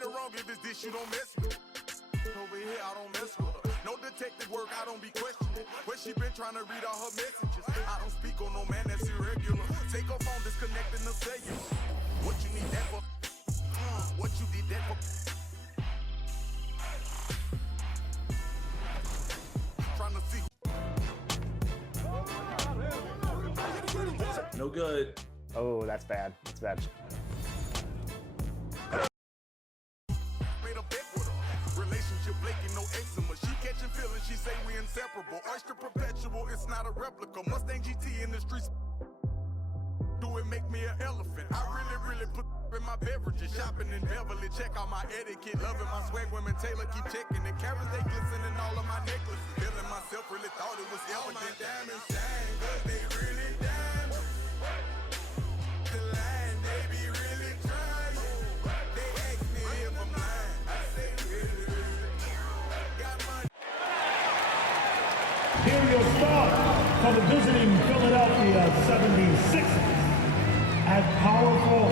right or wrong, if it's this, you don't mess with it. Over here, I don't mess with her. No detective work, I don't be questioning. Where she been trying to read all her messages. I don't speak on no man that's irregular. Take her phone, disconnecting the cellular. What you need that for? What you did that for? Trying to see. No good. Oh, that's bad. That's bad. Made a bet with her. Relationship flaking, no eczema. She catching feelings, she say we inseparable. Oyster perpetual, it's not a replica. Mustang GT in the streets. Do it make me an elephant? I really put in my beverages. Shopping in Beverly, check out my etiquette. Loving my swag, women Taylor keep checking it. Carrots, they glistening all of my necklaces. Feeling myself, really thought it was evident. All my diamonds shine, cause they really diamonds. The line, they be really trying. They ask me if I'm lying. I say really. Got money. Here your start for the visiting Philadelphia 76ers at powerful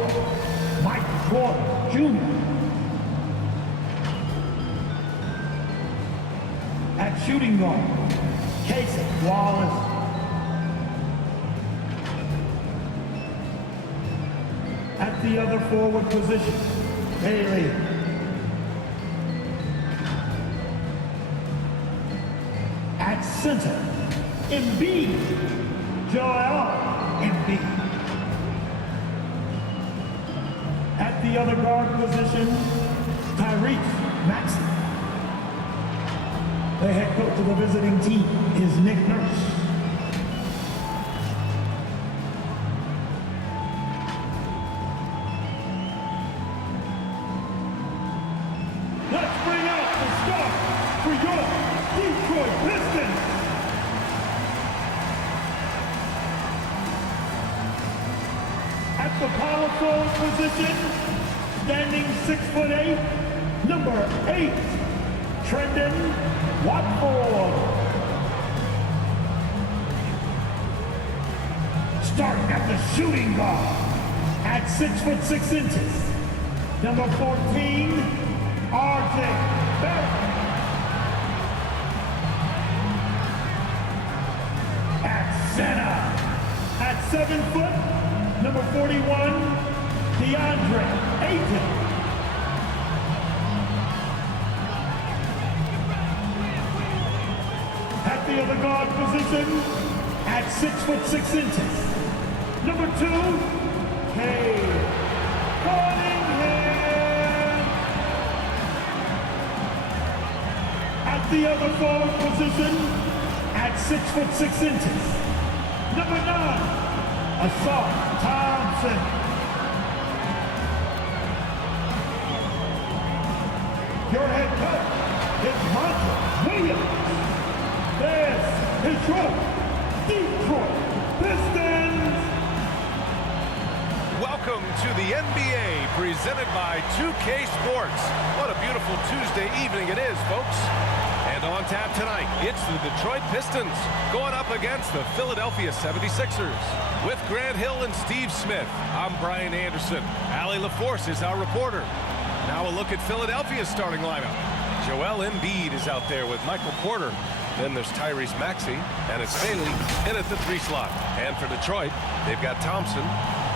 Mike Porter Jr. At shooting guard, Casey Wallace. At the other forward position, Haley. At center, Embiid, Joel Embiid. At the other guard position, Tyrese Maxey. The head coach of the visiting team is Nick Nurse. Let's bring out the start for your Detroit Pistons. At the power forward position, standing 6'8", number 8, Trendon Watford. Starting at the shooting guard, at 6'6", number 14, RJ Barrett. At center, at 7 foot, number 41, DeAndre Ayton. At the other guard position, at 6'6", number 2, Cade Cunningham. At the other forward position, at 6'6", number 9, Assault Thompson. Your head coach is Monty Williams. This is your Detroit Pistons. Welcome to the NBA, presented by 2K Sports. What a beautiful Tuesday evening it is, folks. And on tap tonight, it's the Detroit Pistons going up against the Philadelphia 76ers. With Grant Hill and Steve Smith, I'm Brian Anderson. Allie LaForce is our reporter. Now a look at Philadelphia's starting lineup. Joel Embiid is out there with Michael Porter. Then there's Tyrese Maxey, and it's Bailey in at the 3 slot. And for Detroit, they've got Thompson,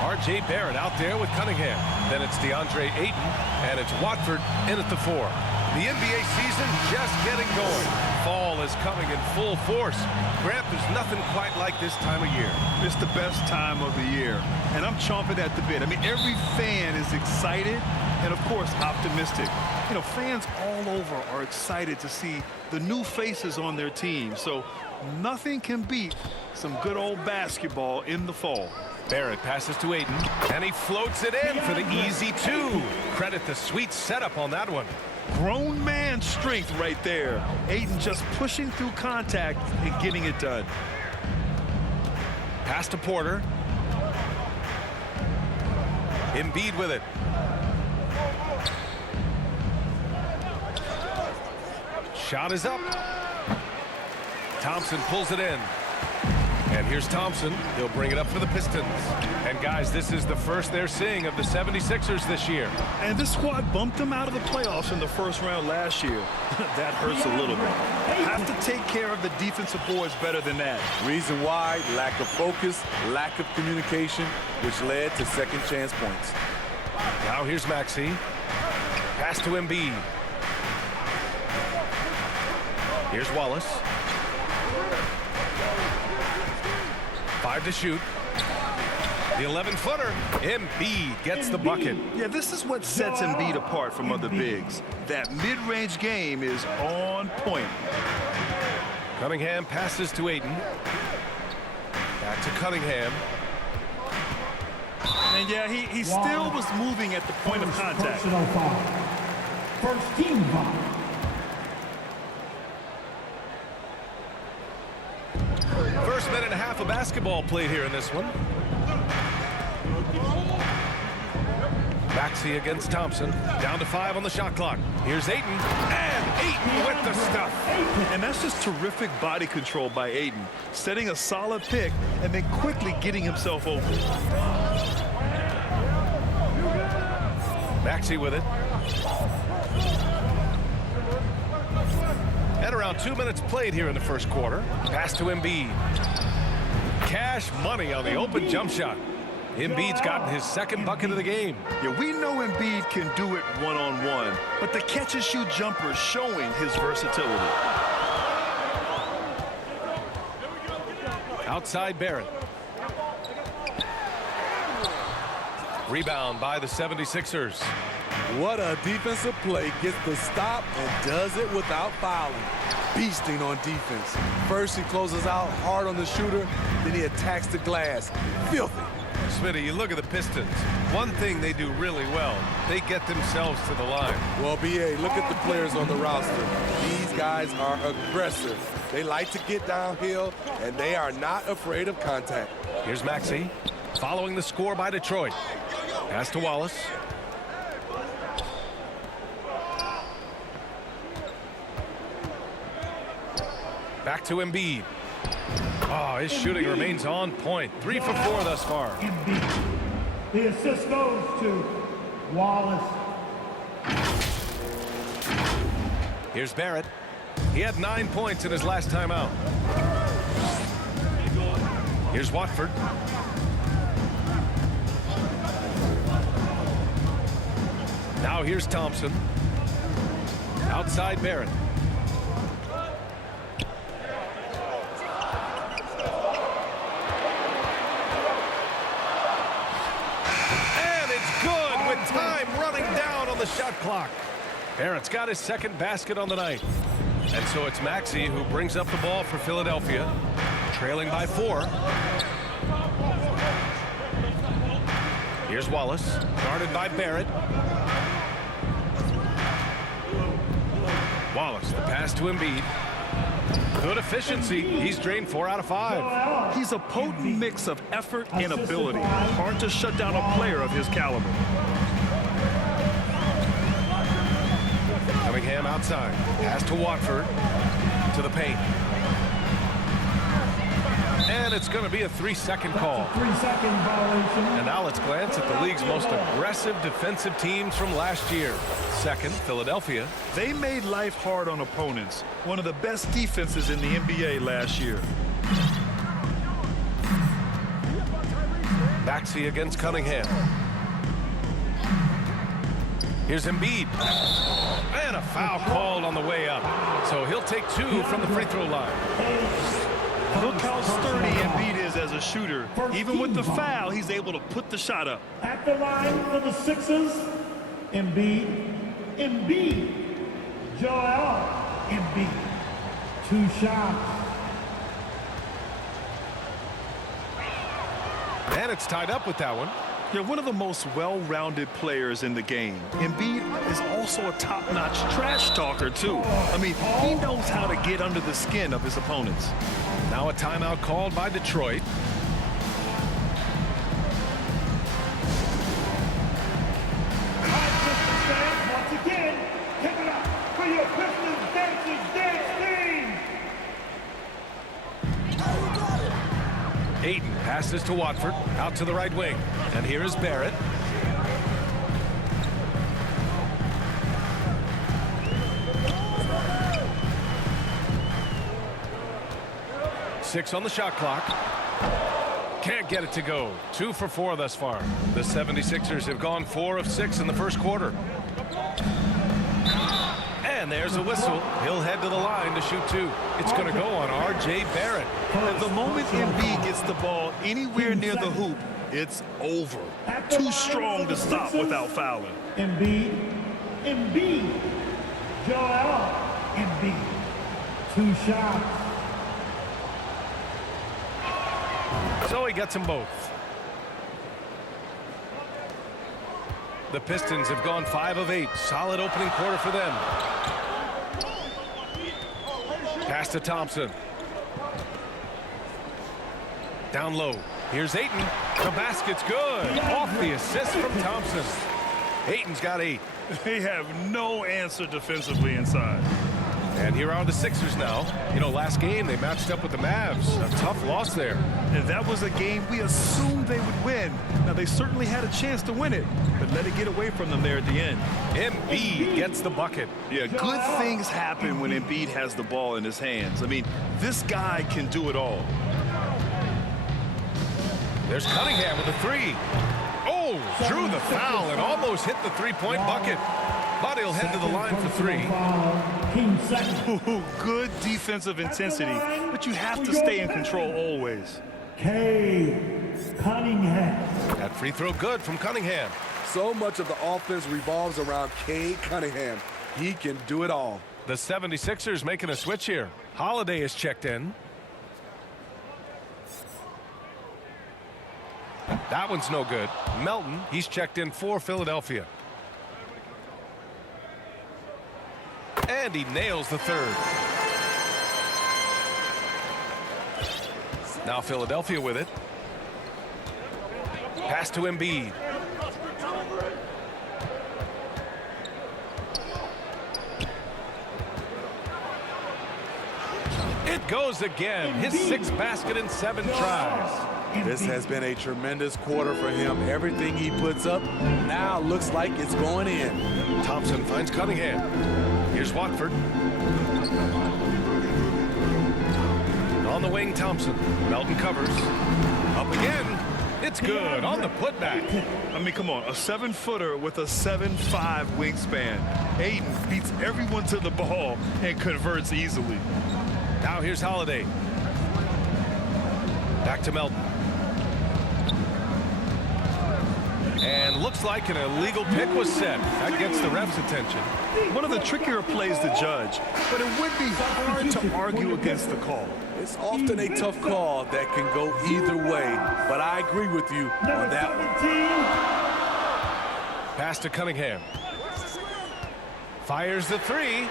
RJ Barrett out there with Cunningham. Then it's DeAndre Ayton, and it's Watford in at the 4. The NBA season just getting going. Fall is coming in full force. Grant, there's nothing quite like this time of year. It's the best time of the year, and I'm chomping at the bit. I mean, every fan is excited and, of course, optimistic. You know, fans all over are excited to see the new faces on their team, so nothing can beat some good old basketball in the fall. Barrett passes to Ayton, and he floats it in for the easy 2. Credit the sweet setup on that one. Grown man strength right there. Ayton just pushing through contact and getting it done. Pass to Porter. Embiid with it. Shot is up. Thompson pulls it in. And Here's Thompson. He'll bring it up for the Pistons. And guys, this is the first they're seeing of the 76ers this year. And this squad bumped them out of the playoffs in the first round last year. That hurts a little bit. Have to take care of the defensive boards better than that. Reason why, lack of focus, lack of communication, which led to second chance points. Now here's Maxey. Pass to Embiid. Here's Wallace. 5 to shoot. The 11-footer. Embiid gets the bucket. Yeah, this is what sets Embiid apart from other bigs. That mid-range game is on point. Cunningham passes to Ayton. Back to Cunningham. And yeah, he still was moving at the point of contact. Personal foul. First team foul. First minute and a half of basketball played here in this one. Maxey against Thompson. Down to 5 on the shot clock. Here's Ayton. And Ayton with the stuff. And that's just terrific body control by Ayton. Setting a solid pick and then quickly getting himself open. Maxey with it. And around 2 minutes played here in the first quarter. Pass to Embiid. Cash money on the open jump shot. Embiid's gotten his second bucket of the game. Yeah, we know Embiid can do it one-on-one, but the catch-and-shoot jumper is showing his versatility. Outside Barrett. Rebound by the 76ers. What a defensive play. Gets the stop and does it without fouling. Beasting on defense. First he closes out hard on the shooter, then he attacks the glass. Filthy. Smitty, you look at the Pistons. One thing they do really well, they get themselves to the line. Well, B.A., look at the players on the roster. These guys are aggressive. They like to get downhill, and they are not afraid of contact. Here's Maxey, following the score by Detroit. Pass to Wallace. Back to Embiid. Oh, his shooting remains on point. 3 for 4 thus far. Embiid. The assist goes to Wallace. Here's Barrett. He had 9 points in his last time out. Here's Watford. Now here's Thompson. Outside Barrett. Time running down on the shot clock. Barrett's got his second basket on the night. And so it's Maxey who brings up the ball for Philadelphia, trailing by 4. Here's Wallace, guarded by Barrett. Wallace, the pass to Embiid. Good efficiency. He's drained 4 out of 5. He's a potent mix of effort and ability. Hard to shut down a player of his caliber. Cunningham outside. Pass to Watford. To the paint. And it's going to be a 3-second call. 3-second violation. And now let's glance at the league's most aggressive defensive teams from last year. Second, Philadelphia. They made life hard on opponents. One of the best defenses in the NBA last year. Maxey against Cunningham. Here's Embiid. And a foul called on the way up. So he'll take 2 from the free throw line. Look how sturdy Embiid is as a shooter. Even with the foul, he's able to put the shot up. At the line for the Sixers, Embiid. Joel Embiid. 2 shots. And it's tied up with that one. Yeah, one of the most well-rounded players in the game. Embiid is also a top-notch trash talker, too. I mean, he knows how to get under the skin of his opponents. Now a timeout called by Detroit. Once again, give it up for your Pistons Dancing Dance team. Passes to Watford, out to the right wing. And here is Barrett. Six on the shot clock. Can't get it to go. 2 for 4 thus far. The 76ers have gone 4 of 6 in the first quarter. And there's a whistle. He'll head to the line to shoot 2. It's going to go on R.J. Barrett. And the moment Embiid gets the ball anywhere near the hoop, it's over. Too strong to stop without fouling. Embiid. Joel Embiid. 2 shots. So he gets them both. The Pistons have gone 5 of 8. Solid opening quarter for them. Pass to Thompson. Down low. Here's Ayton. The basket's good. Off the assist from Thompson. Ayton's got 8. They have no answer defensively inside. And here are the Sixers now. You know, last game they matched up with the Mavs. A tough loss there. And that was a game we assumed they would win. Now, they certainly had a chance to win it, but let it get away from them there at the end. Embiid gets the bucket. Yeah, good things happen when Embiid has the ball in his hands. I mean, this guy can do it all. There's Cunningham with a 3. Oh, drew the foul and almost hit the three-point bucket. But he'll head to the line for 3. Ooh, good defensive intensity, but you have to stay in control always. Cunningham. That free throw good from Cunningham. So much of the offense revolves around Cade Cunningham. He can do it all. The 76ers making a switch here. Holiday is checked in. That one's no good. Melton, he's checked in for Philadelphia. And he nails the 3rd. Now Philadelphia with it. Pass to Embiid. It goes again. His 6th basket in 7 tries. This has been a tremendous quarter for him. Everything he puts up now looks like it's going in. Thompson finds Cunningham. Here's Watford. On the wing, Thompson. Melton covers. Up again. It's good on the putback. I mean, come on. A 7-footer with a 7'5" wingspan. Ayton beats everyone to the ball and converts easily. Now here's Holiday. Back to Melton. And looks like an illegal pick was set. That gets the ref's attention. One of the trickier plays to judge, but it would be hard to argue against the call. It's often a tough call that can go either way, but I agree with you on that one. Pass to Cunningham. Fires the 3.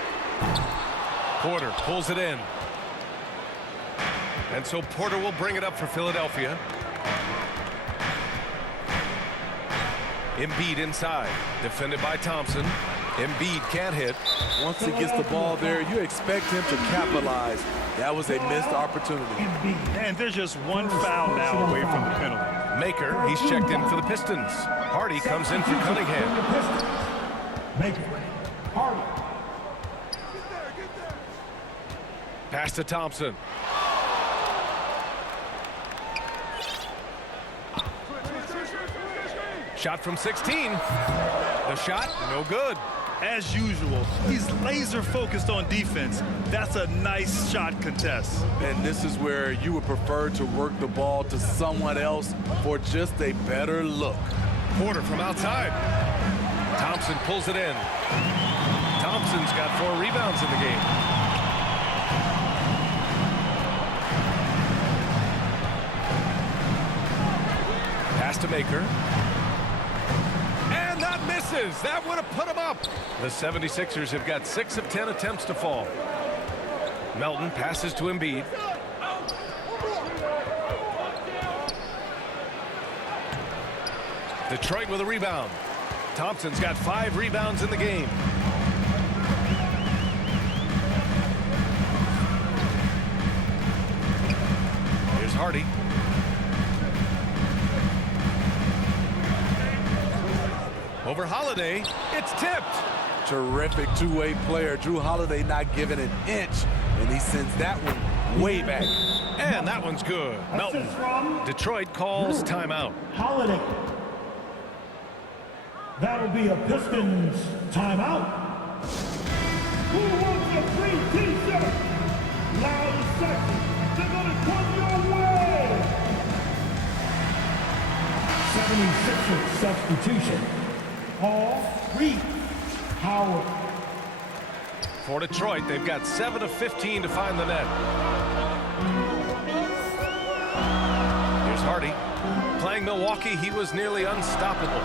Porter pulls it in. And so Porter will bring it up for Philadelphia. Embiid inside. Defended by Thompson. Embiid can't hit. Once he gets the ball there, you expect him to capitalize. That was a missed opportunity. And there's just one foul now away from the penalty. Maker, he's checked in for the Pistons. Hardy comes in for Cunningham. Maker. Hardy. Pass to Thompson. Shot from 16. The shot, no good. As usual, he's laser focused on defense. That's a nice shot contest. And this is where you would prefer to work the ball to someone else for just a better look. Porter from outside. Thompson pulls it in. Thompson's got 4 rebounds in the game. Pass to Maker. And that misses. That would have put him up. The 76ers have got 6 of 10 attempts to fall. Melton passes to Embiid. Detroit with a rebound. Thompson's got 5 rebounds in the game. Here's Hardy. Over Holiday. It's tipped. Terrific two-way player. Drew Holiday not giving an inch, and he sends that one way back. And that one's good. Melton. Detroit calls timeout. Holiday. That'll be a Pistons timeout. Who wants a free t-shirt? Loud and sexy. They're gonna come your way. 76ers substitution. Paul Reed. Howard. For Detroit, they've got 7 of 15 to find the net. Here's Hardy. Playing Milwaukee, he was nearly unstoppable.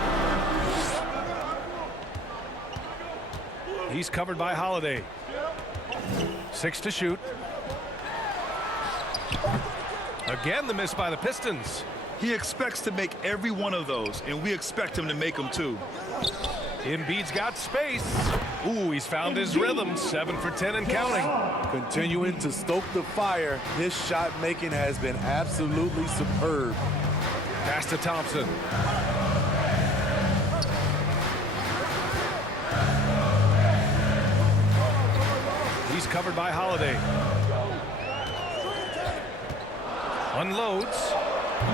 He's covered by Holiday. 6 to shoot. Again, the miss by the Pistons. He expects to make every one of those, and we expect him to make them too. Embiid's got space. Ooh, he's found his rhythm. 7 for 10 and counting. Continuing to stoke the fire, his shot making has been absolutely superb. Pass to Thompson. He's covered by Holiday. Unloads.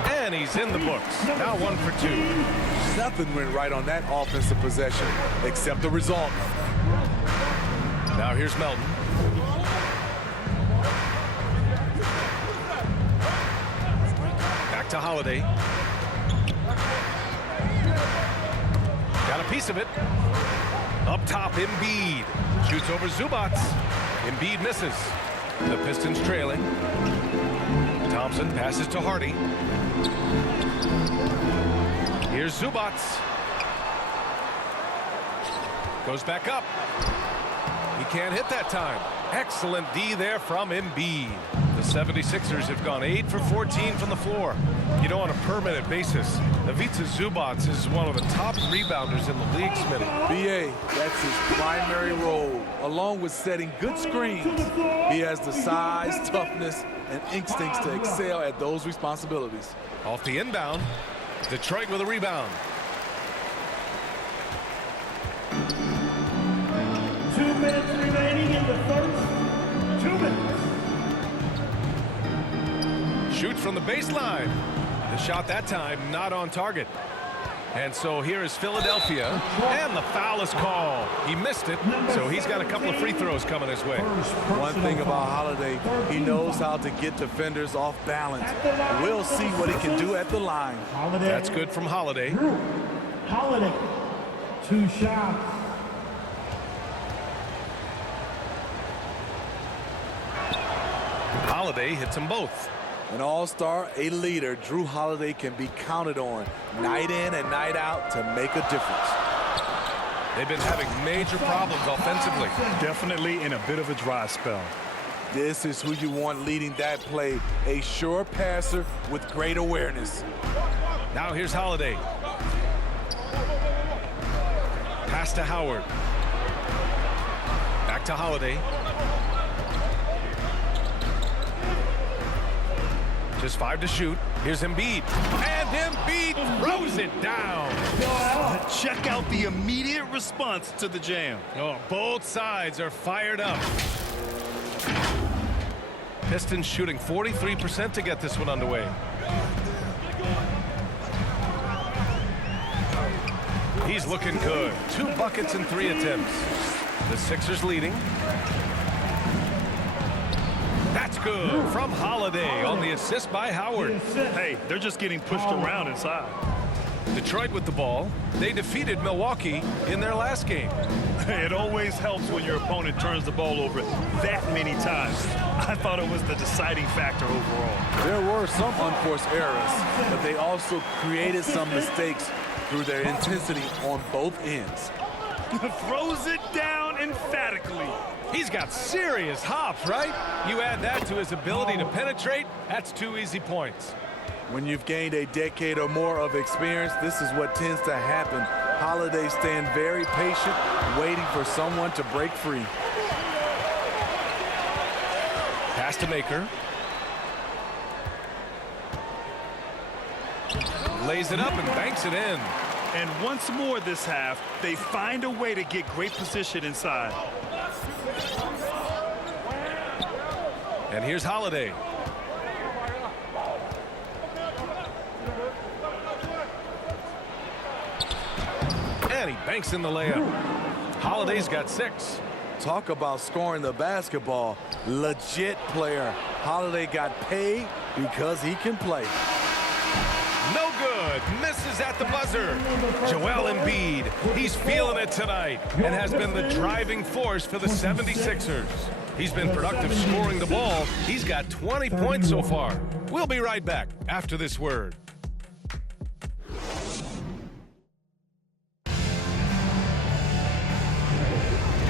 And he's in the books. Now 1 for 2. Nothing went right on that offensive possession except the result. Now here's Melton. Back to Holiday. Got a piece of it. Up top, Embiid. Shoots over Zubac. Embiid misses. The Pistons trailing. Thompson passes to Hardy. Here's Zubac. Goes back up. He can't hit that time. Excellent D there from Embiid. The 76ers have gone 8 for 14 from the floor. You know, on a permanent basis, Ivica Zubac is one of the top rebounders in the league, Smitty. BA, that's his primary role, along with setting good screens. He has the size, toughness, and instincts to excel at those responsibilities. Off the inbound, Detroit with a rebound. 2 minutes remaining in the first. 2 minutes. Shoots from the baseline. The shot that time not on target. And so here is Philadelphia, and the foul is called. He missed it, so he's got a couple of free throws coming his way. One thing about Holiday, he knows how to get defenders off balance. We'll see what he can do at the line. That's good from Holiday. Holiday. 2 shots. Holiday hits them both. An all-star, a leader, Drew Holiday can be counted on night in and night out to make a difference. They've been having major problems offensively. Definitely in a bit of a dry spell. This is who you want leading that play, a sure passer with great awareness. Now here's Holiday. Pass to Howard. Back to Holiday. Just 5 to shoot. Here's Embiid. And Embiid throws it down. Check out the immediate response to the jam. Oh, both sides are fired up. Pistons shooting 43% to get this one underway. He's looking good. 2 buckets and 3 attempts. The Sixers leading. That's good from Holiday on the assist by Howard. Hey, they're just getting pushed around inside. Detroit with the ball. They defeated Milwaukee in their last game. It always helps when your opponent turns the ball over that many times. I thought it was the deciding factor overall. There were some unforced errors, but they also created some mistakes through their intensity on both ends. Throws it down emphatically. He's got serious hops, right? You add that to his ability to penetrate, that's 2 easy points. When you've gained a decade or more of experience, this is what tends to happen. Holiday staying very patient, waiting for someone to break free. Pass to Maker. Lays it up and banks it in. And once more this half, they find a way to get great position inside. And here's Holiday. And he banks in the layup. Holiday's got 6. Talk about scoring the basketball. Legit player. Holiday got paid because he can play. No good. Misses at the buzzer. Joel Embiid. He's feeling it tonight and has been the driving force for the 76ers. He's been productive scoring the ball. He's got 20 points so far. We'll be right back after this word.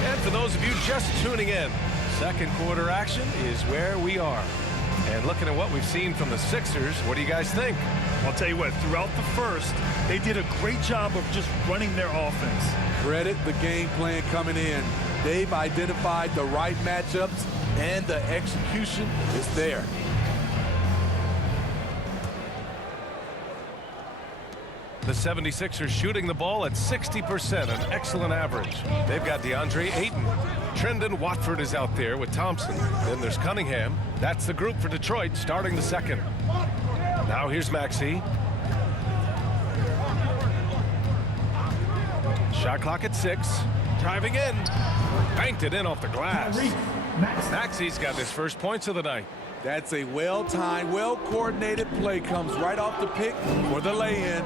And for those of you just tuning in, second quarter action is where we are. And looking at what we've seen from the Sixers, what do you guys think? I'll tell you what, throughout the first, they did a great job of just running their offense. Credit the game plan coming in. They've identified the right matchups, and the execution is there. The 76ers shooting the ball at 60%, an excellent average. They've got DeAndre Ayton. Trendon Watford is out there with Thompson. Then there's Cunningham. That's the group for Detroit starting the second. Now here's Maxey. Shot clock at 6. Driving in. Banked it in off the glass. Maxey's got his first points of the night. That's a well-timed, well-coordinated play. Comes right off the pick for the lay-in.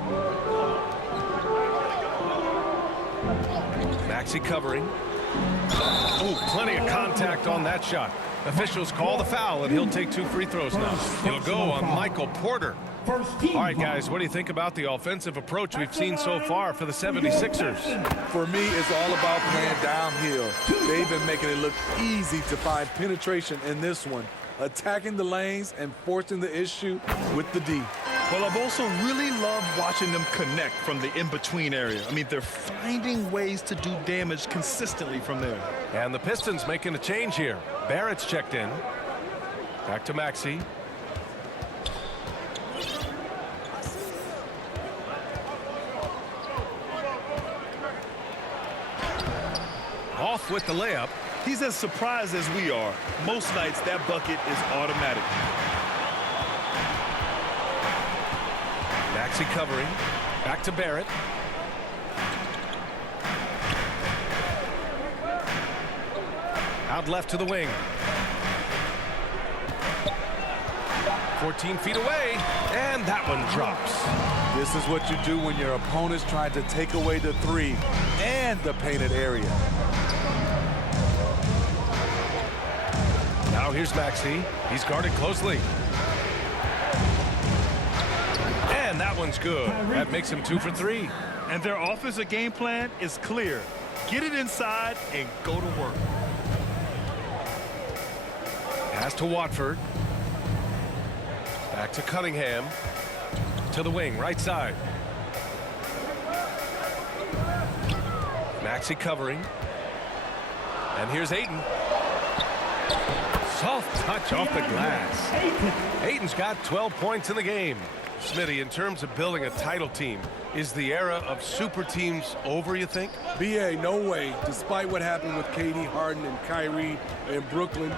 Maxey covering. Ooh, plenty of contact on that shot. Officials call the foul, and he'll take 2 free throws now. He'll go on Michael Porter. All right, guys, what do you think about the offensive approach we've seen so far for the 76ers? For me, it's all about playing downhill. They've been making it look easy to find penetration in this one, attacking the lanes and forcing the issue with the D. Well, I've also really loved watching them connect from the in-between area. I mean, they're finding ways to do damage consistently from there. And the Pistons making a change here. Barrett's checked in. Back to Maxey. Off with the layup. He's as surprised as we are. Most nights, that bucket is automatic. Maxey covering. Back to Barrett. Out left to the wing. 14 feet away, and that one drops. This is what you do when your opponent's trying to take away the 3 and the painted area. Now here's Maxey. He's guarded closely. And that one's good. That makes him 2 for 3. And their offensive game plan is clear. Get it inside and go to work. Pass to Watford. Back to Cunningham. To the wing, right side. Maxey covering. And here's Ayton. Soft touch off the glass. Ayton's got 12 points in the game. Smitty, in terms of building a title team, is the era of super teams over, you think? BA, no way. Despite what happened with KD, Harden, and Kyrie in Brooklyn,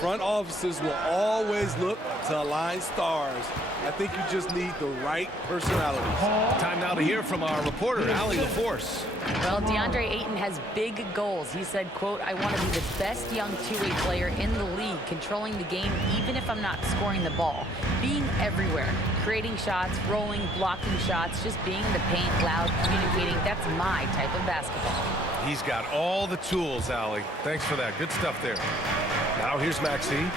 front offices will always look to align stars. I think you just need the right personalities. Time now to hear from our reporter, Allie LaForce. Well, DeAndre Ayton has big goals. He said, quote, "I want to be the best young two-way player in the league, controlling the game even if I'm not scoring the ball. Being everywhere, creating shots, rolling, blocking shots, just being in the paint, loud, communicating. That's my type of basketball." He's got all the tools, Allie. Thanks for that. Good stuff there. Now here's Maxey.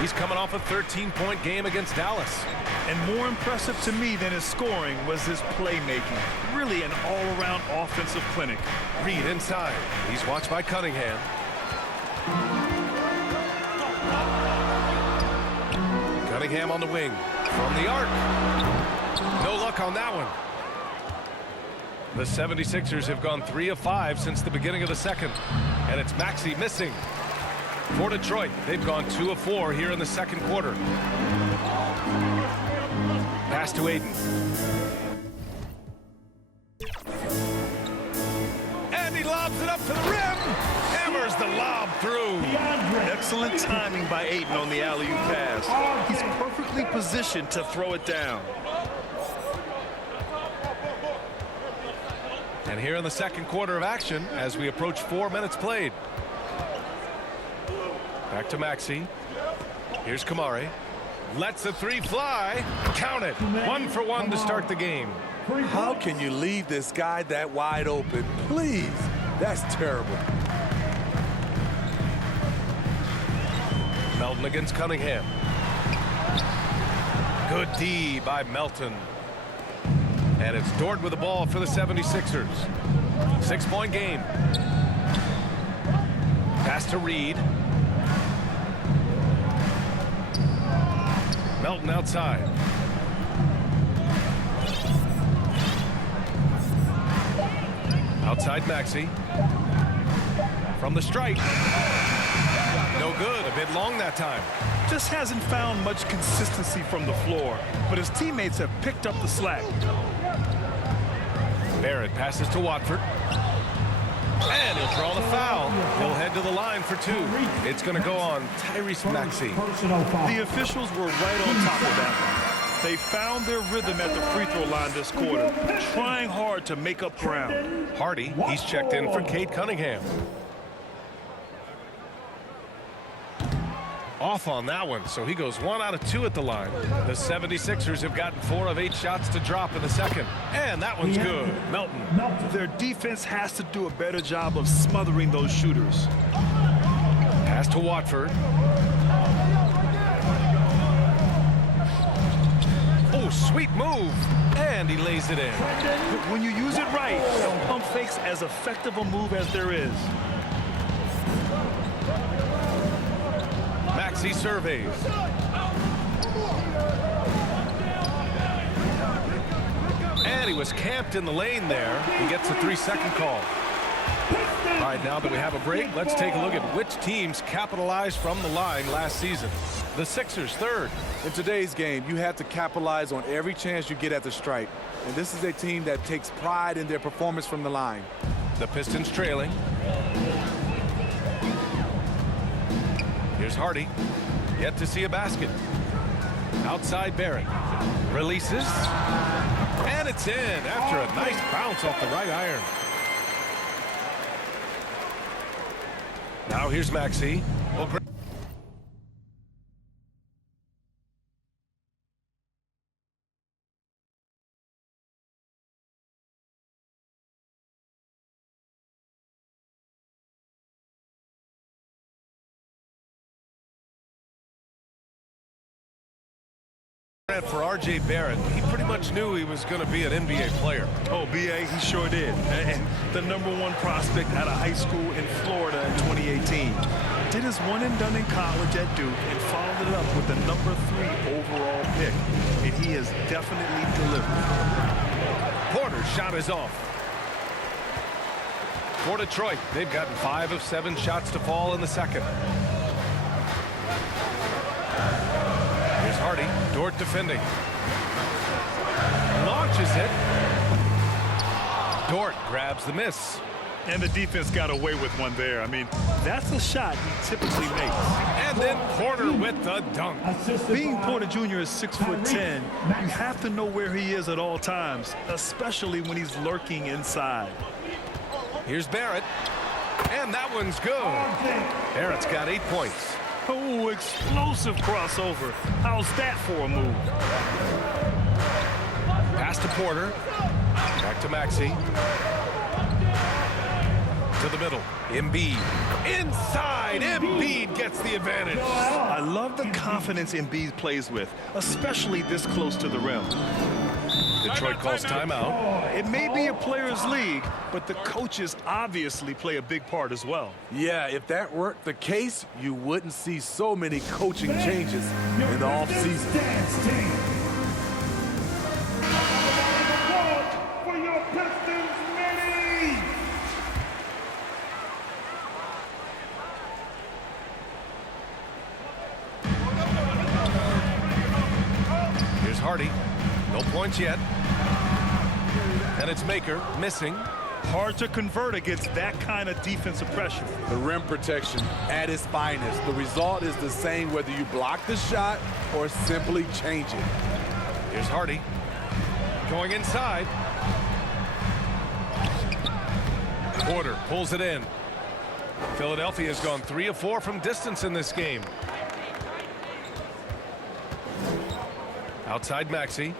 He's coming off a 13-point game against Dallas. And more impressive to me than his scoring was his playmaking. Really an all-around offensive clinic. Reed inside. He's watched by Cunningham. Cunningham on the wing. From the arc. No luck on that one. The 76ers have gone 3 of 5 since the beginning of the second. And it's Maxey missing. For Detroit, they've gone 2 of 4 here in the second quarter. Pass to Ayton. it up to the rim. Hammers the lob through. Excellent timing by Ayton on the alley-oop pass. He's perfectly positioned to throw it down. And here in the second quarter of action as we approach 4 minutes played. Back to Maxey. Here's Kamari. Lets the three fly. Count it. 1 for 1 to start the game. How can you leave this guy that wide open? Please. That's terrible. Melton against Cunningham. Good D by Melton. And it's Dort with the ball for the 76ers. 6-point game. Pass to Reed. Melton outside. Outside Maxey. From the stripe. No good. A bit long that time. Just hasn't found much consistency from the floor, but his teammates have picked up the slack. Barrett passes to Watford. And he'll draw the foul. He'll head to the line for 2. It's going to go on Tyrese Maxey. The officials were right on top of that one. They found their rhythm at the free throw line this quarter, trying hard to make up ground. Hardy, he's checked in for Cade Cunningham. Off on that one, so he goes 1 out of 2 at the line. The 76ers have gotten 4 of 8 shots to drop in the second. And that one's good. Melton. Their defense has to do a better job of smothering those shooters. Pass to Watford. Oh, sweet move. And he lays it in. When you use it right, pump fake's as effective a move as there is. Maxey surveys. And he was camped in the lane there. He gets a 3-second call. All right, now that we have a break, let's take a look at which teams capitalized from the line last season. The Sixers third. In today's game, you have to capitalize on every chance you get at the stripe. And this is a team that takes pride in their performance from the line. The Pistons trailing. Here's Hardy. Yet to see a basket. Outside Barrett. Releases. And it's in after a nice bounce off the right iron. Now here's Maxey. For R.J. Barrett, he pretty much knew he was going to be an NBA player. Oh, B.A., he sure did. And the #1 prospect out of high school in Florida in 2018. Did his one and done in college at Duke and followed it up with the #3 overall pick. And he has definitely delivered. Porter's shot is off. For Detroit, they've gotten 5 of 7 shots to fall in the second. Here's Hardy. Dort defending. Launches it. Dort grabs the miss. And the defense got away with one there. I mean, that's a shot he typically makes. And then Porter with the dunk. Being Porter Jr. is 6'10", you have to know where he is at all times, especially when he's lurking inside. Here's Barrett. And that one's good. Barrett's got 8 points. Oh, explosive crossover. How's that for a move? Pass to Porter. Back to Maxey. To the middle. Embiid. Inside. Embiid gets the advantage. I love the confidence Embiid plays with, especially this close to the rim. Detroit calls timeout. It may be a players' league, but the coaches obviously play a big part as well. Yeah, if that weren't the case, you wouldn't see so many coaching changes in the offseason. For your Pistons mini! Here's Hardy. No points yet. And it's Maker missing. Hard to convert against that kind of defensive pressure. The rim protection at its finest. The result is the same whether you block the shot or simply change it. Here's Hardy going inside. Porter pulls it in. Philadelphia has gone 3 of 4 from distance in this game. Outside Maxey.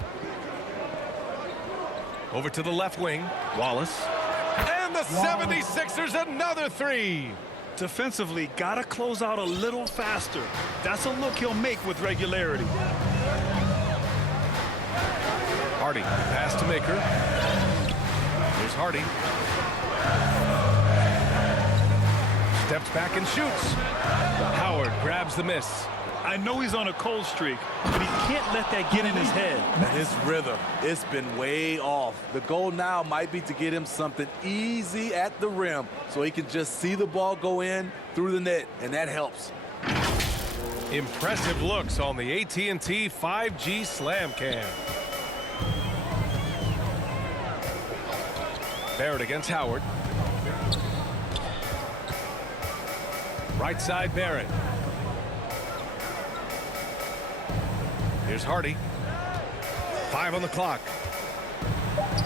Over to the left wing. Wallace. And the 76ers another 3. Defensively, gotta close out a little faster. That's a look he'll make with regularity. Hardy, pass to Maker. Here's Hardy. Steps back and shoots. Howard grabs the miss. I know he's on a cold streak, but he can't let that get in his head. And his rhythm, it's been way off. The goal now might be to get him something easy at the rim so he can just see the ball go in through the net, and that helps. Impressive looks on the AT&T 5G Slam Cam. Barrett against Howard. Right side Barrett. Here's Hardy. 5 on the clock.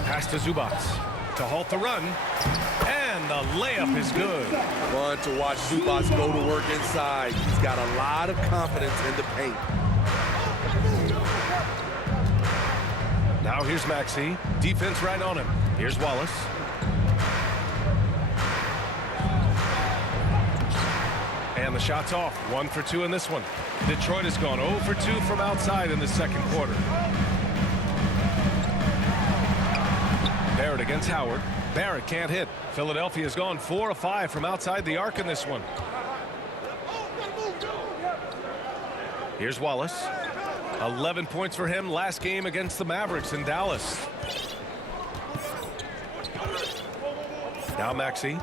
Pass to Zubac to halt the run. And the layup is good. Fun to watch Zubac go to work inside. He's got a lot of confidence in the paint. Now here's Maxey. Defense right on him. Here's Wallace. And the shot's off. 1 for 2 in this one. Detroit has gone 0 for 2 from outside in the second quarter. Barrett against Howard. Barrett can't hit. Philadelphia has gone 4 of 5 from outside the arc in this one. Here's Wallace. 11 points for him last game against the Mavericks in Dallas. Now Maxey.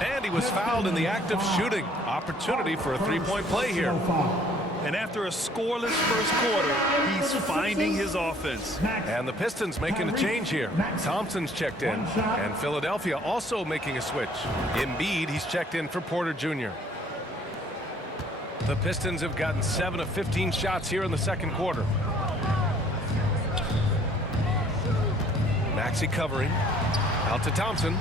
And he was fouled in the act of shooting. Opportunity for a three-point play here. And after a scoreless first quarter, he's finding his offense. And the Pistons making a change here. Thompson's checked in, and Philadelphia also making a switch. Embiid, he's checked in for Porter Jr. The Pistons have gotten 7 of 15 shots here in the second quarter. Maxey covering. Out to Thompson.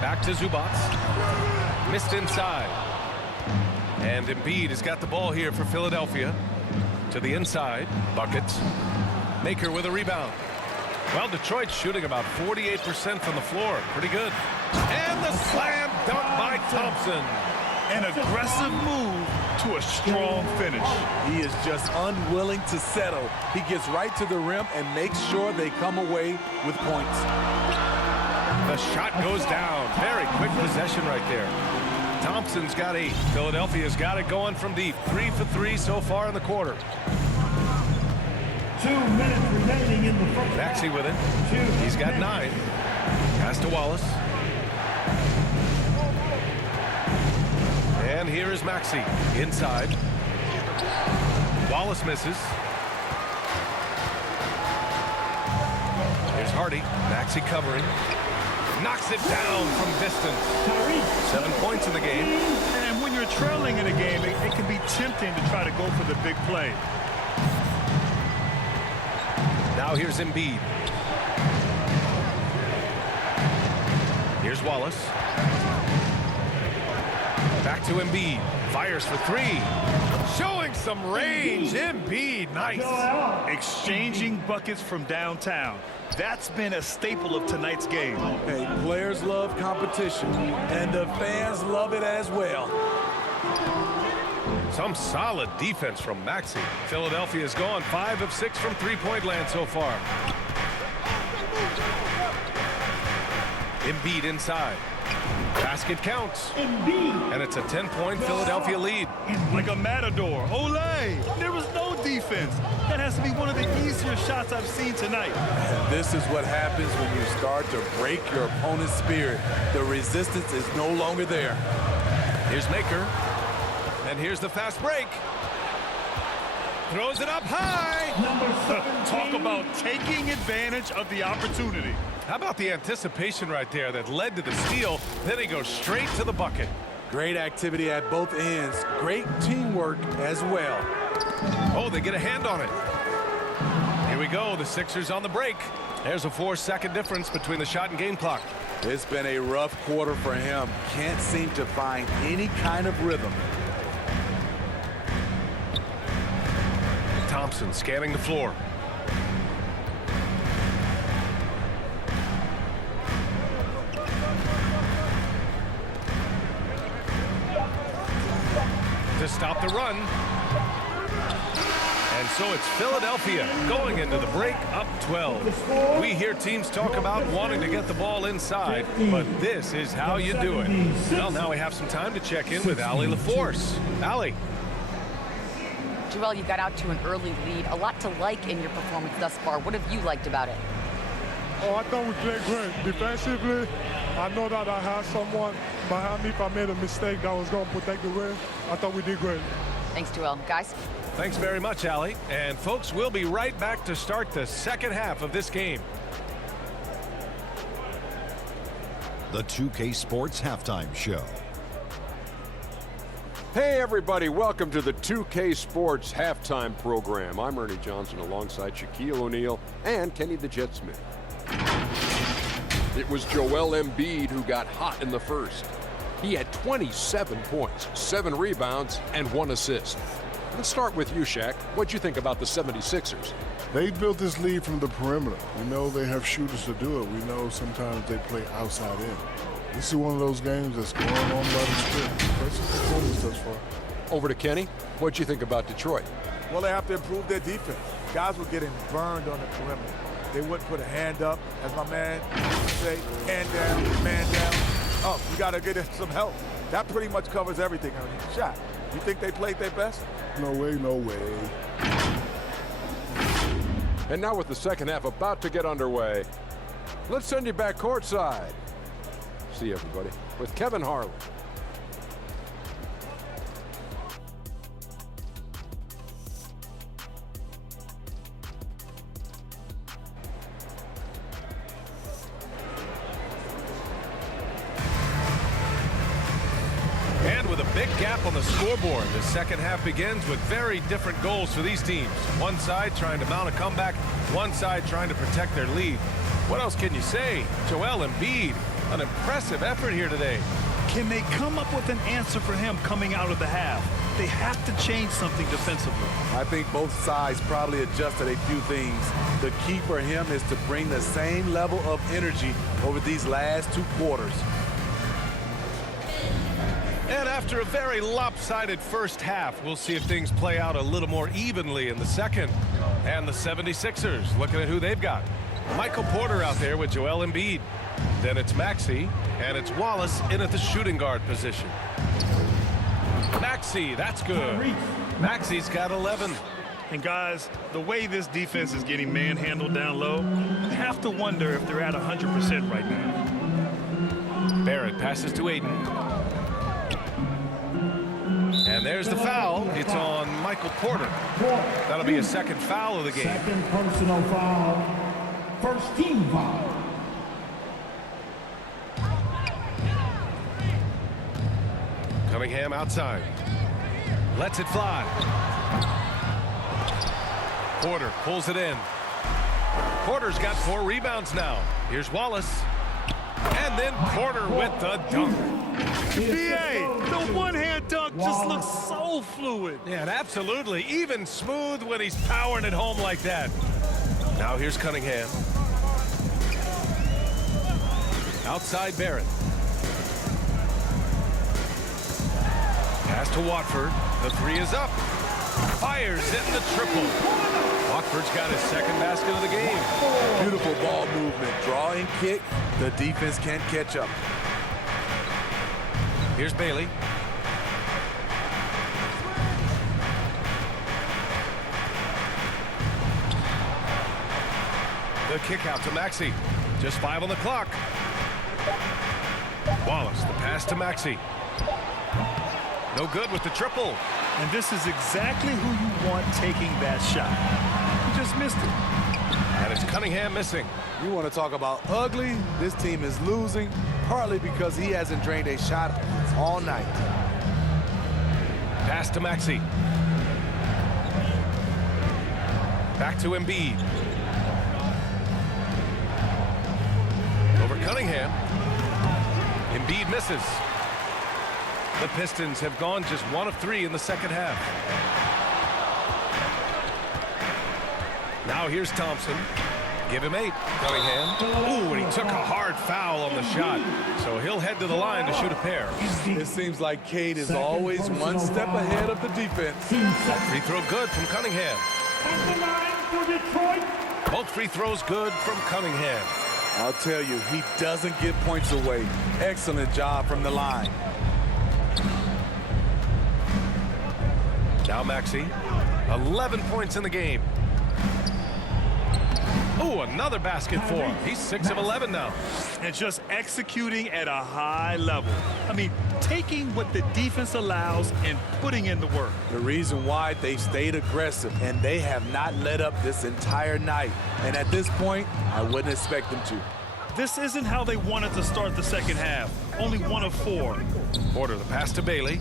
Back to Zubac. Missed inside. And Embiid has got the ball here for Philadelphia. To the inside. Buckets. Maker with a rebound. Well, Detroit's shooting about 48% from the floor. Pretty good. And the slam dunk by Thompson. An aggressive move to a strong finish. He is just unwilling to settle. He gets right to the rim and makes sure they come away with points. The shot goes down. Very quick possession right there. Thompson's got 8. Philadelphia's got it going from deep. 3 for 3 so far in the quarter. 2 minutes remaining in the first. Maxey with it. He's got 9. Pass to Wallace. And here is Maxey inside. Wallace misses. Here's Hardy. Maxey covering. Knocks it down from distance. 7 points in the game. And when you're trailing in a game, it can be tempting to try to go for the big play. Now here's Embiid. Here's Wallace. Back to Embiid. Fires for 3. Showing some range. Embiid, nice. Exchanging buckets from downtown. That's been a staple of tonight's game. Hey, players love competition, and the fans love it as well. Some solid defense from Maxey. Philadelphia's gone 5 of 6 from three-point land so far. Embiid inside. Basket counts. And it's a 10-point Philadelphia lead. Like a matador. Olé! There was no defense. That has to be one of the easier shots I've seen tonight. And this is what happens when you start to break your opponent's spirit. The resistance is no longer there. Here's Maker. And here's the fast break. Throws it up high. Number 17. Talk about taking advantage of the opportunity. How about the anticipation right there that led to the steal? Then he goes straight to the bucket. Great activity at both ends. Great teamwork as well. Oh, they get a hand on it. Here we go. The Sixers on the break. There's a 4-second difference between the shot and game clock. It's been a rough quarter for him. Can't seem to find any kind of rhythm. Thompson scanning the floor. To stop the run. And so it's Philadelphia going into the break up 12. We hear teams talk about wanting to get the ball inside, but this is how you do it. Well, now we have some time to check in with Allie LaForce. Allie. Joel, you got out to an early lead. A lot to like in your performance thus far. What have you liked about it? Oh, I thought we played great. Defensively, I know that I had someone behind me. If I made a mistake that was going to protect the rim, I thought we did great. Thanks, Joel. Guys? Thanks very much, Allie. And folks, we'll be right back to start the second half of this game. The 2K Sports Halftime Show. Hey everybody, welcome to the 2K Sports Halftime Program. I'm Ernie Johnson alongside Shaquille O'Neal and Kenny the Jet Smith. It was Joel Embiid who got hot in the first. He had 27 points, 7 rebounds, and 1 assist. Let's start with you, Shaq. What'd you think about the 76ers? They built this lead from the perimeter. We know they have shooters to do it. We know sometimes they play outside in. This is one of those games that's going on by the script. Impressive performance thus far. Over to Kenny. What'd you think about Detroit? Well, they have to improve their defense. Guys were getting burned on the perimeter. They wouldn't put a hand up, as my man used to say, hand down, man down. Oh, you got to get in some help. That pretty much covers everything. I mean, shot. You think they played their best? No way, no way. And now with the second half about to get underway, let's send you back courtside. See you, everybody, with Kevin Harlan. And with a big gap on the scoreboard, the second half begins with very different goals for these teams. One side trying to mount a comeback, one side trying to protect their lead. What else can you say? Joel Embiid, an impressive effort here today. Can they come up with an answer for him coming out of the half? They have to change something defensively. I think both sides probably adjusted a few things. The key for him is to bring the same level of energy over these last 2 quarters. And after a very lopsided first half, we'll see if things play out a little more evenly in the second. And the 76ers, looking at who they've got. Michael Porter out there with Joel Embiid. Then it's Maxey, and it's Wallace in at the shooting guard position. Maxey, that's good. Maxey's got 11. And guys, the way this defense is getting manhandled down low, you have to wonder if they're at 100% right now. Barrett passes to Aiden. And there's the foul. It's on Michael Porter. That'll be a second foul of the game. Second personal foul. First team foul. Cunningham outside. Lets it fly. Porter pulls it in. Porter's got 4 rebounds now. Here's Wallace. And then Porter with the dunk. BA, the one-hand dunk just looks so fluid. Yeah, and absolutely. Even smooth when he's powering it home like that. Now here's Cunningham. Outside Barrett. Pass to Watford. The 3 is up. Fires in the triple. Watford's got his second basket of the game. Beautiful ball movement. Draw and kick. The defense can't catch up. Here's Bailey. The kick out to Maxey. Just 5 on the clock. Wallace, the pass to Maxey. No good with the triple. And this is exactly who you want taking that shot. He just missed it. And it's Cunningham missing. You want to talk about ugly? This team is losing, partly because he hasn't drained a shot all night. Pass to Maxey. Back to Embiid. Over Cunningham. Embiid misses. The Pistons have gone just 1 of 3 in the second half. Now here's Thompson. Give him 8. Cunningham. Ooh, and he took a hard foul on the shot. So he'll head to the line to shoot a pair. It seems like Cade is always one step ahead of the defense. Free throw good from Cunningham. At the line for Detroit. Both free throws good from Cunningham. I'll tell you, he doesn't give points away. Excellent job from the line. Now Maxey. 11 points in the game. Oh, another basket for him. He's 6 of 11 now. And just executing at a high level. I mean, taking what the defense allows and putting in the work. The reason why they've stayed aggressive, and they have not let up this entire night. And at this point, I wouldn't expect them to. This isn't how they wanted to start the second half. Only 1 of 4. Porter, the pass to Bailey.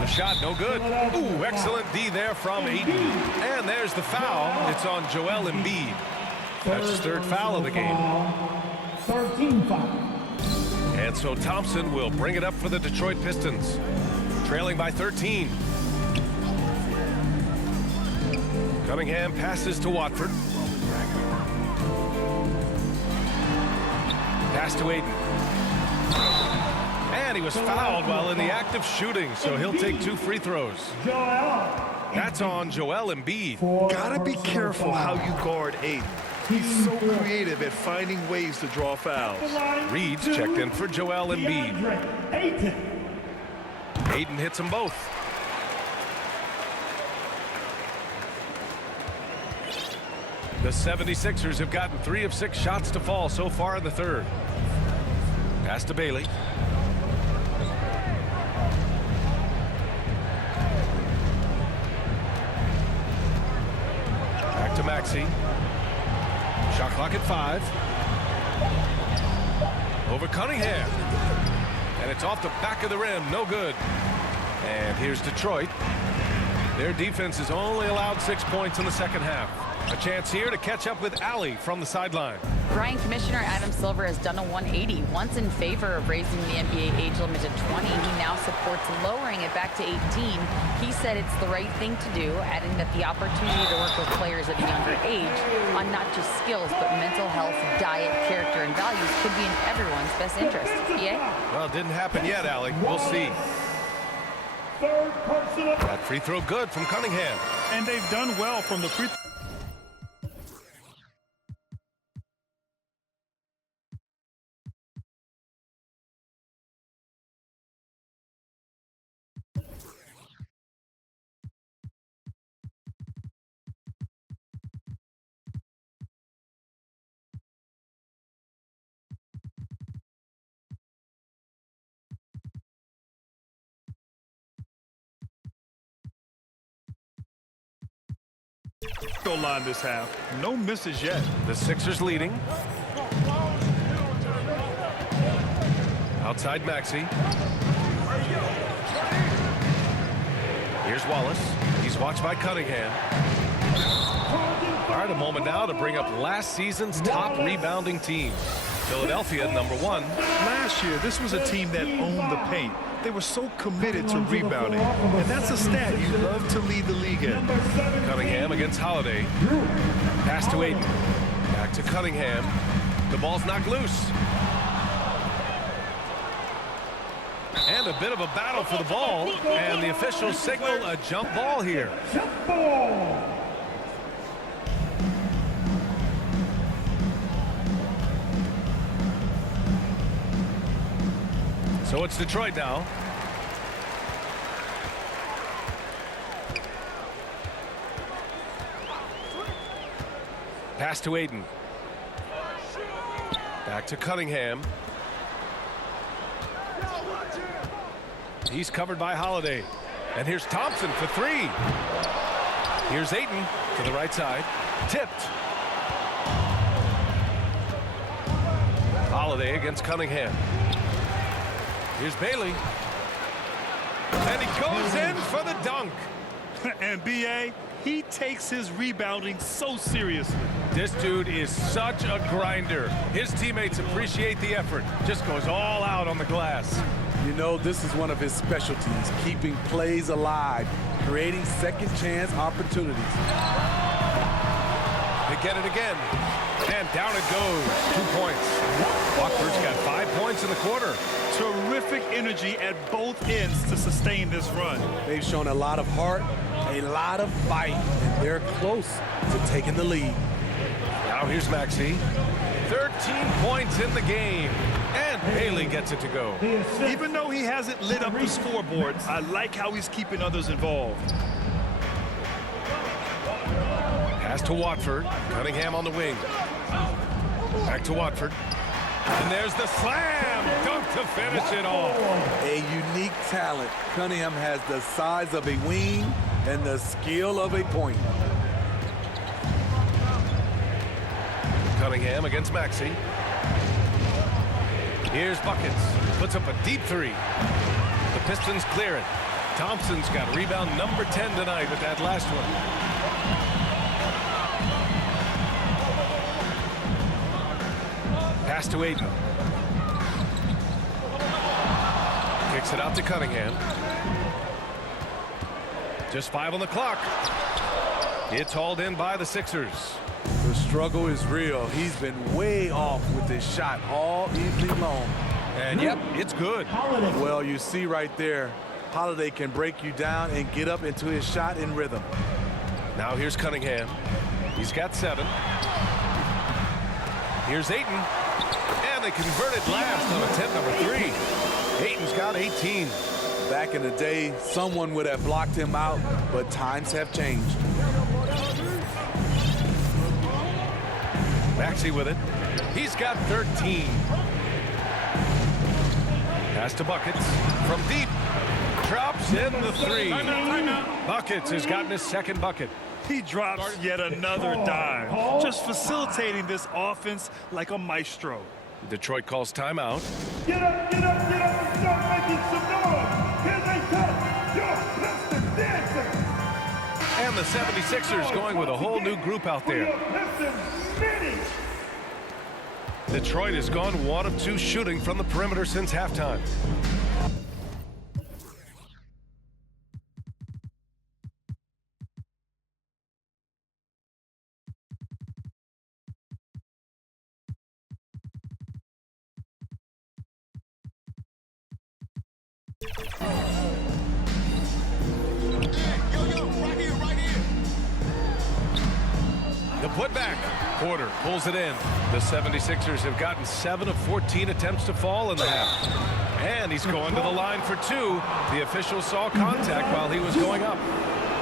The shot, no good. Ooh, excellent D there from Ayton. And there's the foul. It's on Joel Embiid. That's his 3rd foul of the game. 13 foul. And so Thompson will bring it up for the Detroit Pistons. Trailing by 13. Cunningham passes to Watford. Pass to Ayton. And he was fouled while in the act of shooting, so he'll take 2 free throws. That's on Joel Embiid. Gotta be careful how you guard Ayton. He's so creative at finding ways to draw fouls. Reed's checked in for Joel Embiid. Ayton hits them both. The 76ers have gotten 3 of 6 shots to fall so far in the 3rd. Pass to Bailey. Back to Maxey. Shot clock at 5. Over Cunningham. And it's off the back of the rim. No good. And here's Detroit. Their defense has only allowed 6 points in the second half. A chance here to catch up with Allie from the sideline. Brian Commissioner Adam Silver has done a 180. Once in favor of raising the NBA age limit to 20, he now supports lowering it back to 18. He said it's the right thing to do, adding that the opportunity to work with players at a younger age on not just skills, but mental health, diet, character, and values could be in everyone's best interest. EA? Well, it didn't happen yet, Allie. We'll see. That free throw good from Cunningham. And they've done well from the free throw. Goal line this half. No misses yet. The Sixers leading. Outside Maxey. Here's Wallace. He's watched by Cunningham. All right, a moment now to bring up last season's top rebounding team. Philadelphia, number 1. Last year, this was a team that owned the paint. They were so committed to rebounding, and that's a stat you love to lead the league in. Cunningham against Holiday. Pass to Ayton. Back to Cunningham. The ball's knocked loose. And a bit of a battle for the ball, and the officials signal a jump ball here. Jump ball. So it's Detroit now. Pass to Ayton. Back to Cunningham. He's covered by Holiday. And here's Thompson for three. Here's Ayton to the right side. Tipped. Holiday against Cunningham. Here's Bailey. And he goes in for the dunk. And B.A., he takes his rebounding so seriously. This dude is such a grinder. His teammates appreciate the effort. Just goes all out on the glass. You know, this is one of his specialties, keeping plays alive, creating second chance opportunities. They get it again. And down it goes. 2 points. Watford's got 5 points in the quarter. Terrific energy at both ends to sustain this run. They've shown a lot of heart, a lot of fight, and they're close to taking the lead. Now here's Maxey. 13 points in the game. And Bailey gets it to go. Even though he hasn't lit up the scoreboard, I like how he's keeping others involved. Pass to Watford. Cunningham on the wing. Back to Watford. And there's the slam dunk to finish it off. A unique talent. Cunningham has the size of a wing and the skill of a point. Cunningham against Maxey. Here's Buckets. Puts up a deep three. The Pistons clear it. Thompson's got rebound number 10 tonight with that last one. Pass to Ayton. Kicks it out to Cunningham. Just 5 on the clock. It's hauled in by the Sixers. The struggle is real. He's been way off with his shot all evening long. And yep, it's good. Well, you see right there, Holiday can break you down and get up into his shot in rhythm. Now here's Cunningham. He's got 7. Here's Ayton. And they converted last on attempt number 3. Ayton's got 18. Back in the day, someone would have blocked him out, but times have changed. Maxey with it. He's got 13. Pass to Buckets. From deep. Drops in the 3. Buckets has gotten his second bucket. He drops yet another dime. Just facilitating this offense like a maestro. Detroit calls timeout. Get up, get up, get up and start making some noise. Here they come. Your Pistons dancing. And the 76ers going with a whole new group out there. Detroit has gone 1 of 2 shooting from the perimeter since halftime. The putback. Porter pulls it in. The 76ers have gotten 7 of 14 attempts to fall in the half. And he's going to the line for 2. The official saw contact while he was going up.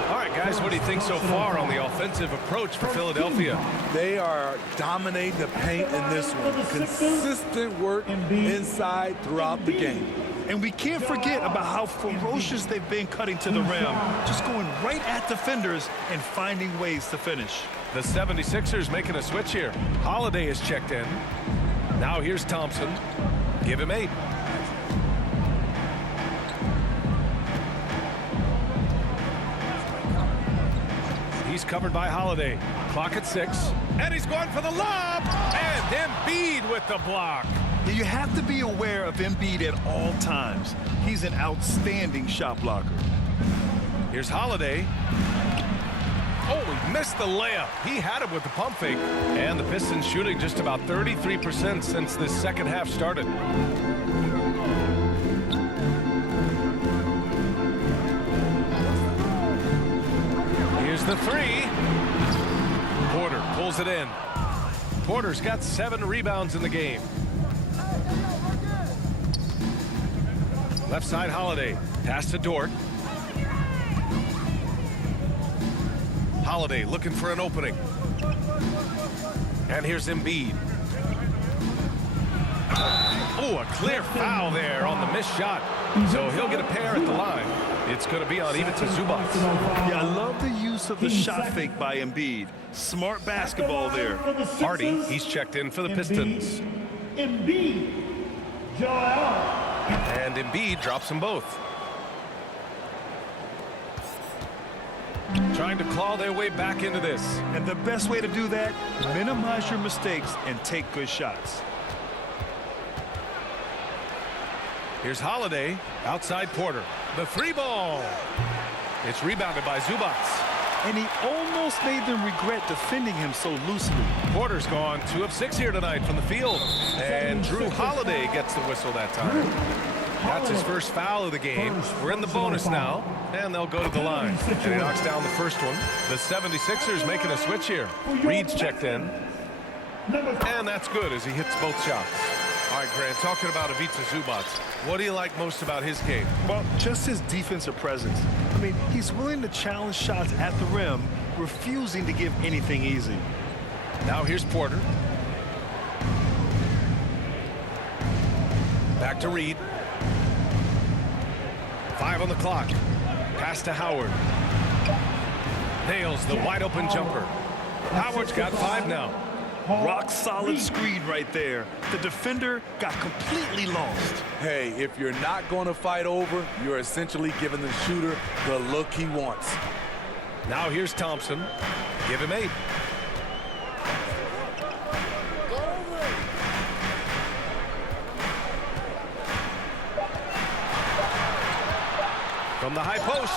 All right, guys, what do you think so far on the offensive approach for Philadelphia? They are dominating the paint in this one. Consistent work inside throughout the game. And we can't forget about how ferocious they've been cutting to the rim. Just going right at defenders and finding ways to finish. The 76ers making a switch here. Holiday is checked in. Now here's Thompson. Give him 8. He's covered by Holiday. Clock at 6. And he's going for the lob. And Embiid with the block. You have to be aware of Embiid at all times. He's an outstanding shot blocker. Here's Holiday. Oh, he missed the layup. He had it with the pump fake. And the Pistons shooting just about 33% since this second half started. Here's the 3. Porter pulls it in. Porter's got 7 rebounds in the game. Left side Holiday. Pass to Dort. Holiday looking for an opening. And here's Embiid. Oh, a clear foul there on the missed shot. So he'll get a pair at the line. It's going to be on Ivica Zubac. Yeah, I love the use of the shot fake by Embiid. Smart basketball there. Hardy, he's checked in for the Pistons. Embiid, Joel. And Embiid drops them both. Trying to claw their way back into this. And the best way to do that, minimize your mistakes and take good shots. Here's Holiday, outside Porter. The free ball. It's rebounded by Zubac. And he almost made them regret defending him so loosely. Porter's gone 2 of 6 here tonight from the field. And Drew Holiday gets the whistle that time. That's his first foul of the game. We're in the bonus now, and they'll go to the line. And he knocks down the first one. The 76ers making a switch here. Reed's checked in. And that's good as he hits both shots. All right, Grant, talking about Ivica Zubac, what do you like most about his game? Well, just his defensive presence. I mean, he's willing to challenge shots at the rim, refusing to give anything easy. Now here's Porter. Back to Reed. 5 on the clock. Pass to Howard. Nails the wide open jumper. Howard's got 5 now. Rock solid screen right there. The defender got completely lost. Hey, if you're not going to fight over, you're essentially giving the shooter the look he wants. Now here's Thompson. Give him 8. From the high post,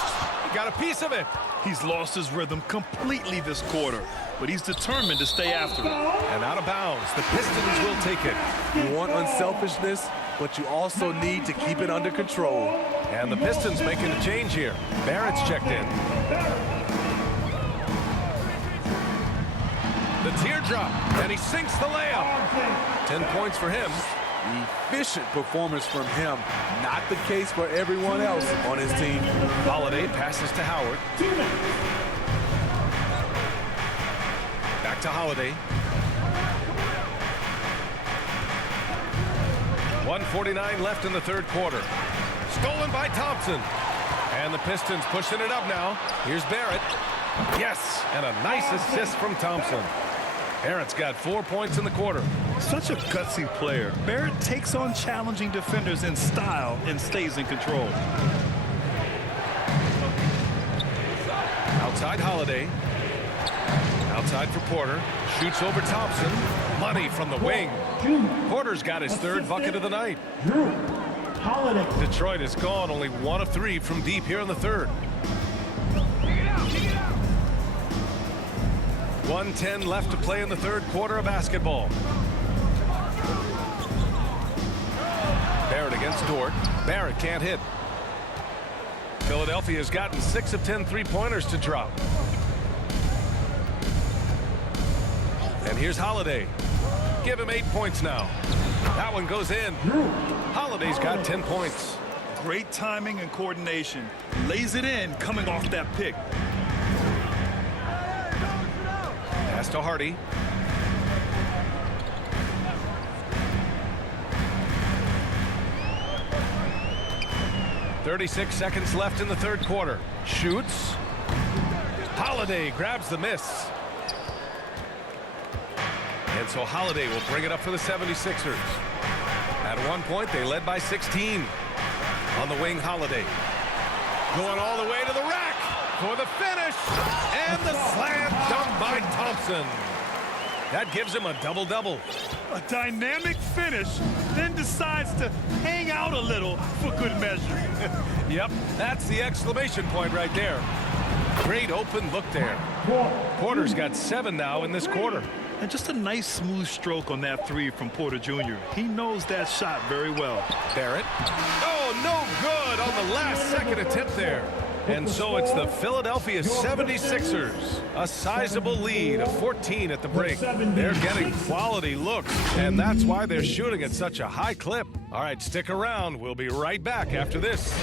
he got a piece of it. He's lost his rhythm completely this quarter, but he's determined to stay after it. And out of bounds, the Pistons will take it. You want unselfishness, but you also need to keep it under control. And the Pistons making a change here. Barrett's checked in. The teardrop, and he sinks the layup. 10 points for him. Efficient performance from him. Not the case for everyone else on his team. Holiday passes to Howard. Back to Holiday. 1:49 left in the third quarter. Stolen by Thompson. And the Pistons pushing it up now. Here's Barrett. Yes, and a nice assist from Thompson. Barrett's got 4 points in the quarter. Such a gutsy player. Barrett takes on challenging defenders in style and stays in control. Outside Holiday. Outside for Porter. Shoots over Thompson. Money from the wing. Porter's got his 3rd bucket of the night. Detroit has gone only 1 of 3 from deep here in the 3rd. 1:10 left to play in the 3rd quarter of basketball. Barrett against Dort. Barrett can't hit. Philadelphia's gotten 6 of 10 three-pointers to drop. And here's Holiday. Give him 8 points now. That one goes in. Holiday's got 10 points. Great timing and coordination. Lays it in coming off that pick. Pass to Hardy. .36 seconds left in the 3rd quarter. Shoots. Holiday grabs the miss. And so Holiday will bring it up for the 76ers. At one point, they led by 16. On the wing, Holiday. Going all the way to the rack for the finish. And the slam dunk by Thompson. That gives him a double-double. A dynamic finish, then decides to hang out a little for good measure. Yep, that's the exclamation point right there. Great open look there. Porter's got 7 now in this quarter. And just a nice smooth stroke on that 3 from Porter Jr. He knows that shot very well. Barrett. Oh, no good on the last second attempt there. And so it's the Philadelphia 76ers. A sizable lead of 14 at the break. They're getting quality looks, and that's why they're shooting at such a high clip. All right, stick around. We'll be right back after this.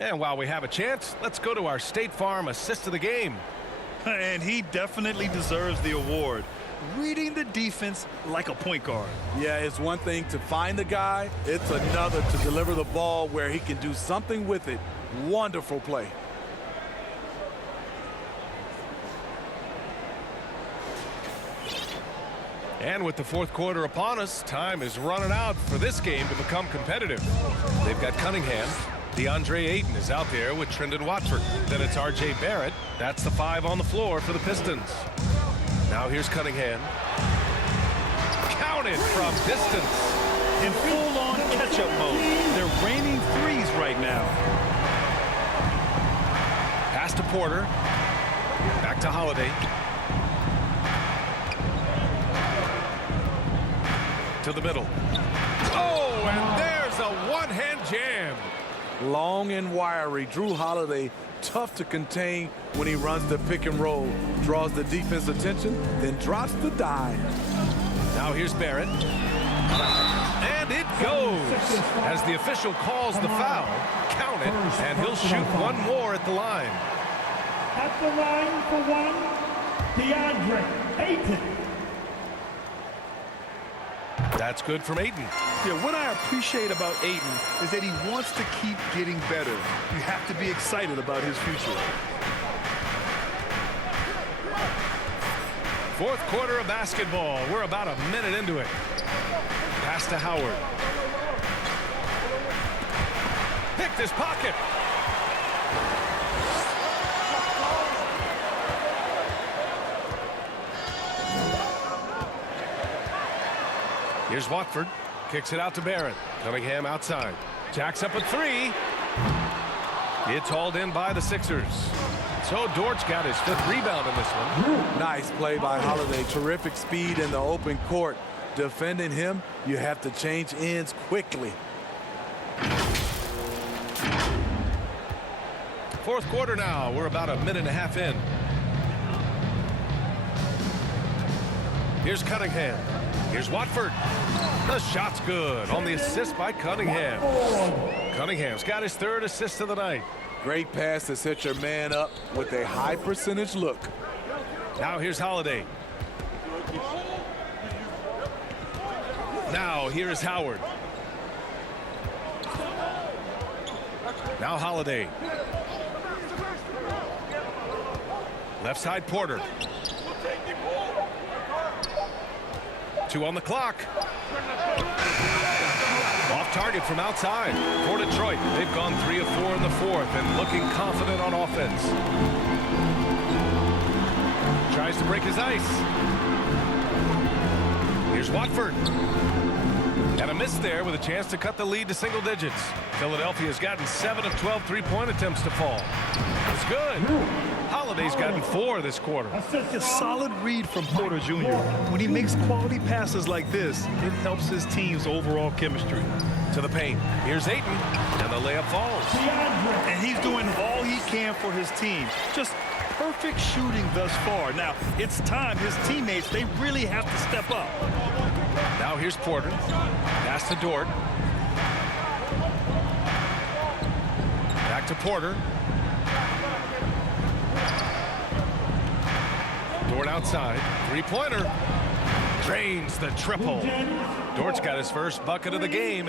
And while we have a chance, let's go to our State Farm assist of the game. And he definitely deserves the award. Reading the defense like a point guard. Yeah, it's one thing to find the guy. It's another to deliver the ball where he can do something with it. Wonderful play. And with the fourth quarter upon us, time is running out for this game to become competitive. They've got Cunningham. DeAndre Ayton is out there with Trendon Watford. Then it's R.J. Barrett. That's the 5 on the floor for the Pistons. Now here's Cunningham. Counted from distance. In full-on catch-up mode. They're raining threes right now. Pass to Porter. Back to Holiday. To the middle. Oh, and there's a one-hand jam. Long and wiry. Drew Holiday, tough to contain when he runs the pick and roll. Draws the defense attention, then drops the dime. Now here's Barrett. And it goes. As the official calls the foul, count it, and he'll shoot one more at the line. At the line for one, DeAndre Ayton. That's good from Ayton. Yeah, what I appreciate about Ayton is that he wants to keep getting better. You have to be excited about his future. Fourth quarter of basketball. We're about a minute into it. Pass to Howard. Picked his pocket. Here's Watford. Kicks it out to Barrett. Cunningham outside. Jacks up a 3. It's hauled in by the Sixers. So Dort's got his 5th rebound in this one. Nice play by Holiday. Terrific speed in the open court. Defending him, you have to change ends quickly. Fourth quarter now. We're about a minute and a half in. Here's Cunningham. Here's Watford. The shot's good on the assist by Cunningham. Cunningham's got his 3rd assist of the night. Great pass to set your man up with a high percentage look. Now here's Holiday. Now here is Howard. Now Holiday. Left side Porter. 2 on the clock. Off target from outside for Detroit. They've gone 3 of 4 in the 4th and looking confident on offense. Tries to break his ice. Here's Watford. And a miss there with a chance to cut the lead to single digits. Philadelphia's gotten 7 of 12 three-point attempts to fall. It's good. Holiday's gotten 4 this quarter. A solid read from Porter Jr. When he makes quality passes like this, it helps his team's overall chemistry. To the paint. Here's Ayton, and the layup falls. And he's doing all he can for his team. Just perfect shooting thus far. Now, it's time his teammates, they really have to step up. Now here's Porter. Pass to Dort. Back to Porter. Dort outside. Three-pointer. Drains the triple. Dort's got his first bucket of the game.